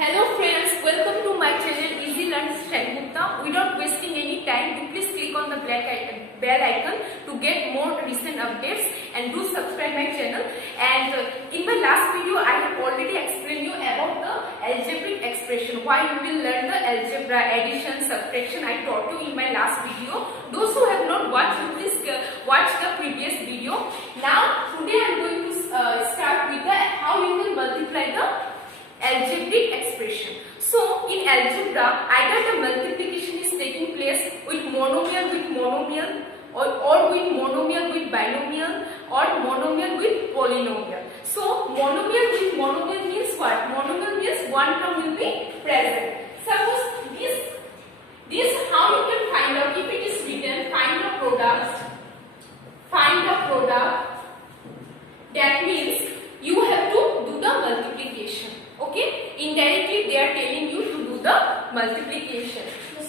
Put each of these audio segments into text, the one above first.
Hello friends, welcome to my channel Easy Learn Gupta. Without wasting any time, do please click on the bell icon to get more recent updates and do subscribe my channel. And in my last video, I have already explained you about the algebraic expression. Why you will learn the algebra, addition, subtraction. I taught you in my last video. Those who have not watched, you please watch the previous video. Now today I am going to start with the how you will multiply the algebraic expression. So in algebra, either the multiplication is taking place with monomial or with monomial with binomial or monomial with polynomial. So monomial with monomial means what? Monomial means one term will be present. Suppose this how you can find out. If it is written find the product, that means you have to do the multiplication. Okay, indirectly they are telling you to do the multiplication.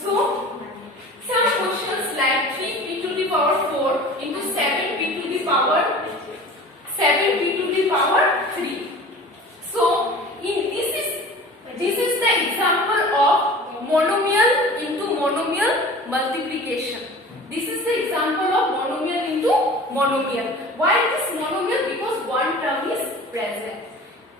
So some questions like 3p to the power 4 into 7p to the power 3. So in this is the example of monomial into monomial multiplication. This is the example of monomial into monomial. Why it is monomial? Because one term is present.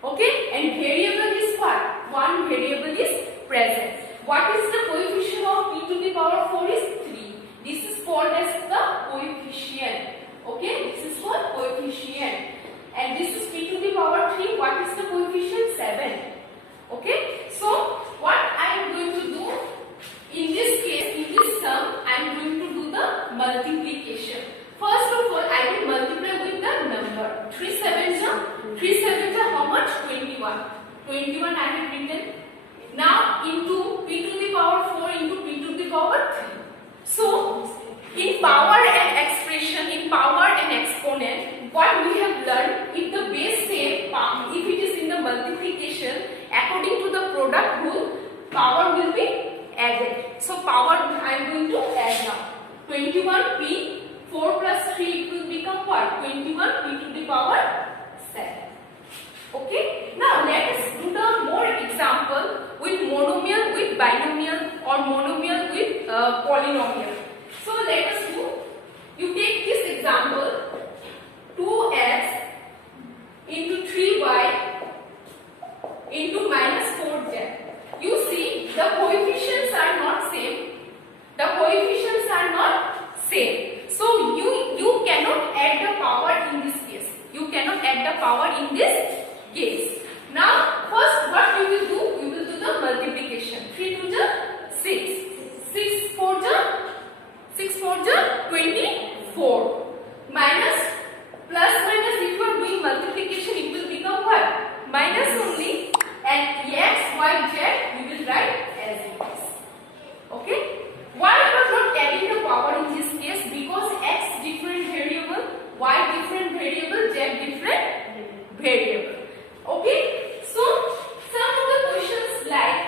Okay, and variable is what? One variable is present. What is the coefficient of p to the power 4 is 3. This is called as the coefficient. Okay, this is called coefficient. And this is p to the power 3. What is the coefficient? 7. Okay, so what I am going to do in this case, in this sum, I am going to do the multiplication. First of all, I will multiply with the number. 3 sevens are how much? 21. 21 I have written. Now into p to the power 4 into p to the power 3. So in power and expression, in power and exponent, what we have learned, if the base same, if it is in the multiplication, according to the product rule, power will be added. So power I am going to add now. 21p 4 plus 3 it will become what? 21p to the power 7. Okay. Now let us do the more example with monomial with binomial or monomial with polynomial. So let us do. You take this example 2x into 3y into minus 4z. You see the coefficients are not same. The coefficients are not same. So you cannot add the power in this case. You cannot add the power in this case. Now first what we will do? We will do the multiplication. 3 to the 6. 6 4 the 24. Minus plus minus, if you are doing multiplication it will become what? Minus only, and x, y, z we will write as it is. Okay? Why we are not adding the power in this case? Because x different variable, y different variable, z different variable. Okay? So some of the questions like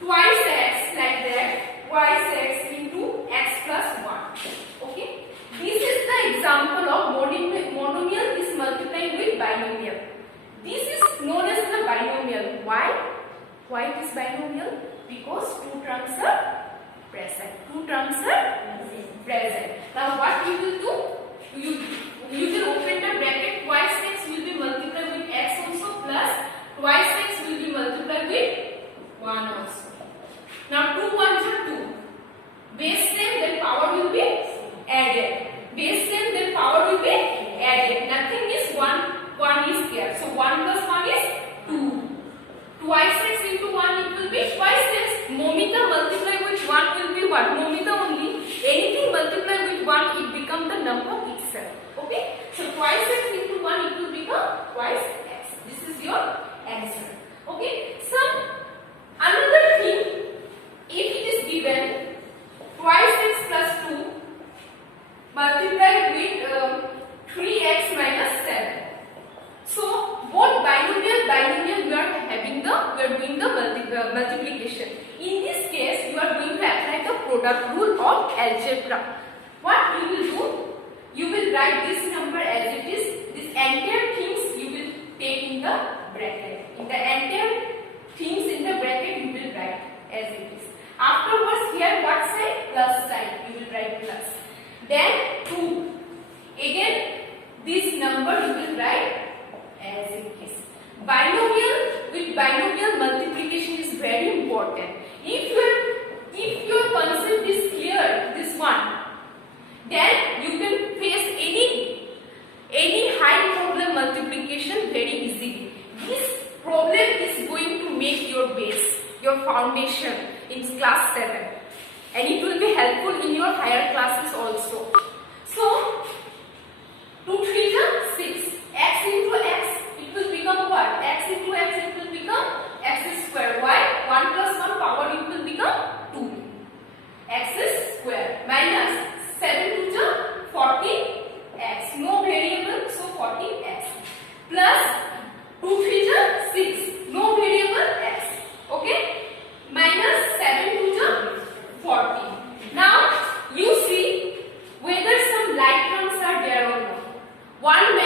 twice x like that, twice x into x plus 1. Okay? This is the example of monomial is multiplying with binomial. This is known as the binomial. Why? Why it is binomial? Because two terms are present. Two terms are present. Now what you will do? You will open the bracket. Twice x will be multiplied with x also plus twice x will be multiplied with 1 also. Now 2 ones are 2. Base same, then power will be added. Base same, then power will be added. Nothing is 1 is here. So 1 plus 1 is 2. Twice x into 1 it will be twice x. Momita multiply with 1 will be what? Momita only. Anything multiply with 1 it become the number itself. Okay? So twice x into 1 it will become twice x. This is your answer. Okay? Another thing, if it is given twice x plus 2 multiplied with 3x minus 7. So both binomial we are doing the multiplication. In this case you are going to apply the product rule of algebra. What you will do? You will write this number as it is. This entire things you will take in the bracket. In the entire things as it is. Afterwards here what sign? Plus sign. You will write plus. Then 2. Again this number you will write as it is. Binomial, with binomial multiplication is very important. If your concept is clear, this one, then you can face any high problem multiplication very easily. This problem is going to make your base, your foundation in class 7, and it will be helpful in your higher classes also. So 2 3 is 6. X into x, it will become what? X into x, it will become x square. Why? 1 plus 1 power, it will become 2. X square minus 7 to 14x. No variable, so 14x. Plus 2 3 is 6. No variable x. Okay? Minus 7 to 14. Now you see whether some like terms are there or not. 1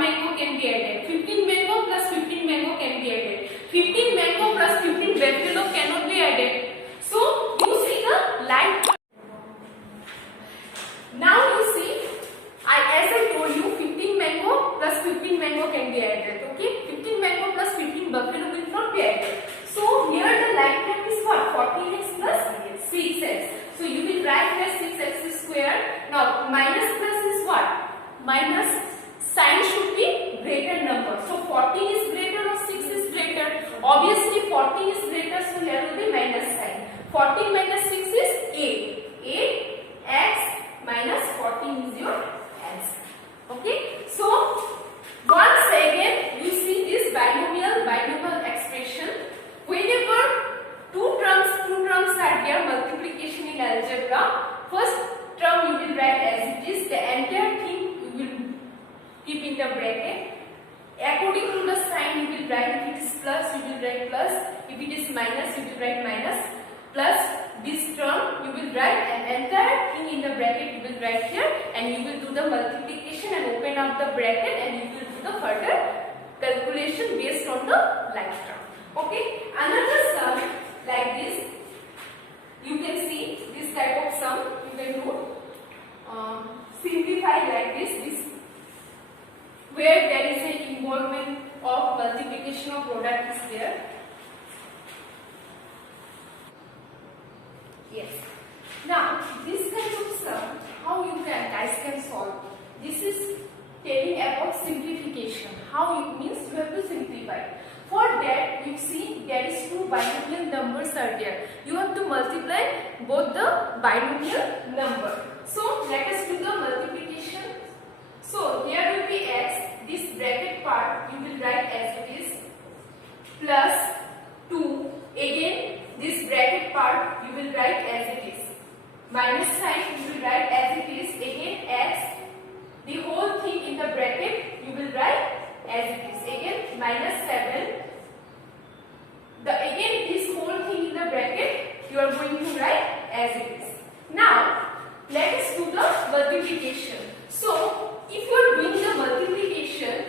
mango can be added. 15 mango plus 15 mango can be added. 15 mango plus 15 buffalo cannot be added. So you see the like. Now you see, as I told you, 15 mango plus 15 mango can be added. Okay, 15 mango plus 15 buffalo will not be added. So here the like term is what? 14x plus 6x. So you will write as 6x square. Now minus plus is what? Minus sign should be greater number. So 14 is greater or 6 is greater? Obviously 14 is greater, so here will be minus sign. 14 minus 6 is 8. 8x minus 14 is your answer. Okay? So once again you see this binomial expression. Whenever two terms are there, multiplication in algebra, first term you will write as it is. The entire thing you will keep in the bracket. According to the sign you will write. If it is plus, you will write plus. If it is minus, you will write minus. Plus this term you will write, an entire thing in the bracket you will write here, and you will do the multiplication and open up the bracket, and you will do the further calculation based on the like term. Okay? Another sum like this, you can see this type of sum you can do. Simplify like this, where there is an involvement of multiplication of product is there. Yes. Now this kind of sum, how you guys can solve? This is telling about simplification. How it means you have to simplify. For that, you see there is two binomial numbers are there. You have to multiply both the binomial number. So let us do the multiplication. So here will be x. This bracket part you will write as it is, plus 2. Again this bracket part you will write as it is. Minus sign you will write as it is. Again x. The whole thing in the bracket you will write as it is. Again minus 7. Again this whole thing in the bracket you are going to write as it is. Now let us do the multiplication. So if you are doing the multiplication,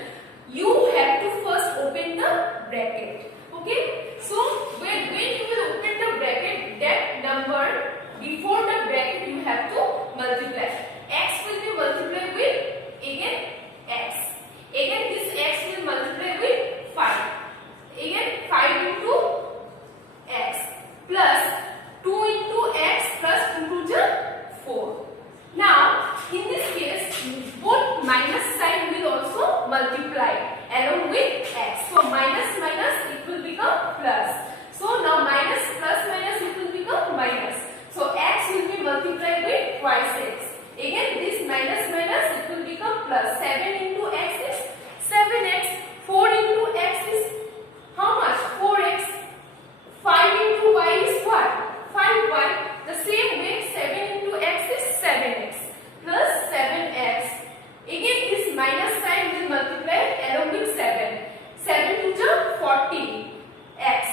you have to first open the bracket. Okay? So when you will open the bracket, that number before the bracket you have to multiply. X will be multiplied with again x. Again this x will multiply with 5. Again 5 into x plus 2 into x plus 2 to the 4. Now in this case both minus sign will also multiply along with x. So minus it will become plus. So now minus plus minus it will become minus. So x will be multiplied with twice x. Again this minus it will become plus. 7 into x is 7x. 4 into x is how much? 4x. 5 into y is what? 5y. The same way 7 into x is 7x plus 7x. Again this minus sign will multiply along with 7. 7 to the 14 x.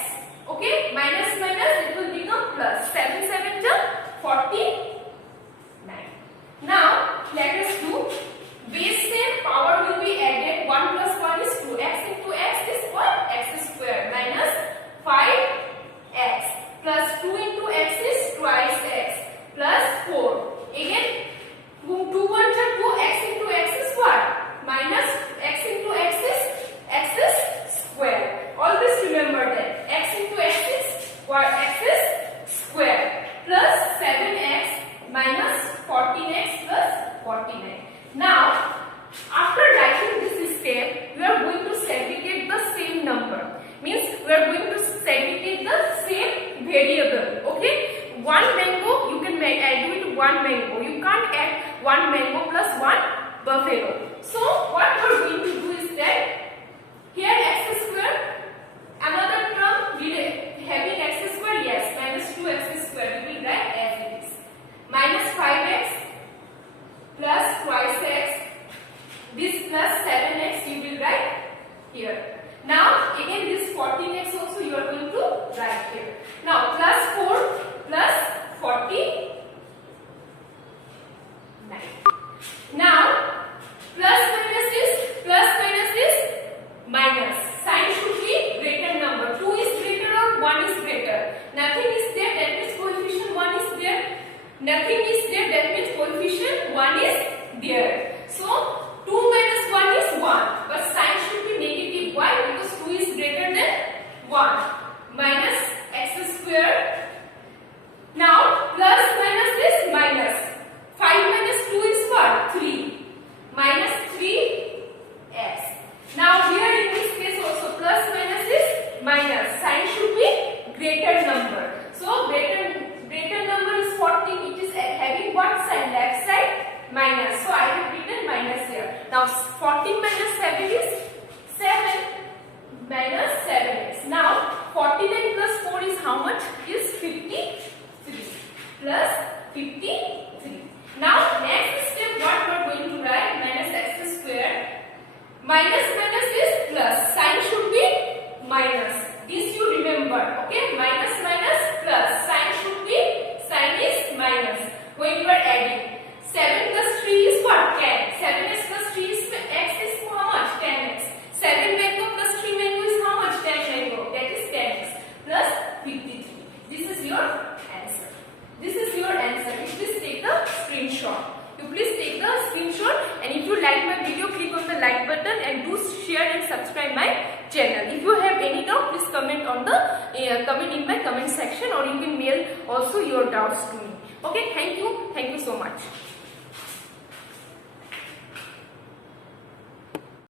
one mango, you can add with one mango. You can't add one mango plus one buffalo. So what we are going to do is that here x square, another term having x square, yes, minus 2x square, we will write as it is. Minus 5x plus twice x, this plus 7x you will write here. Now again this 14x also you are going to write here. Now plus 4 plus 49. Now plus minus is minus. Sign should be greater number. 2 is greater or 1 is greater. Nothing is there, that means coefficient 1 is there. Nothing is there, that means coefficient 1 is there. So 2 minus 1 is 1, but sign should be negative. Why? Because 2 is greater than 1. Minus x square. Now plus minus is minus. 5 minus 2 is what? 3. Minus 3x. Now here in this case also plus minus is minus. Sign should be greater number. So greater number is 14. It is having what sign? Left side minus. So I have written minus here. Now 14 minus 7 is 7 minus 7x. Now 49 plus 4 is how much? Is 53 plus 53. Now next step what we are going to write? Minus x square. Minus minus is plus. Sign should be minus. This you remember. Okay? Minus minus plus. Sign should be, sign is minus. When you are adding. 7 plus 3 is what? 10. 7x plus 3 is x is how much? 10x. 7 mango plus 3 mango is how much? 10 mango. That is 10x plus 53. This is your answer. This is your answer. You please take the screenshot. You please take the screenshot, and if you like my video, click on the like button and do share and subscribe my channel. If you have any doubt, please comment on the comment in my comment section, or you can mail also your doubts to me. Okay, thank you so much.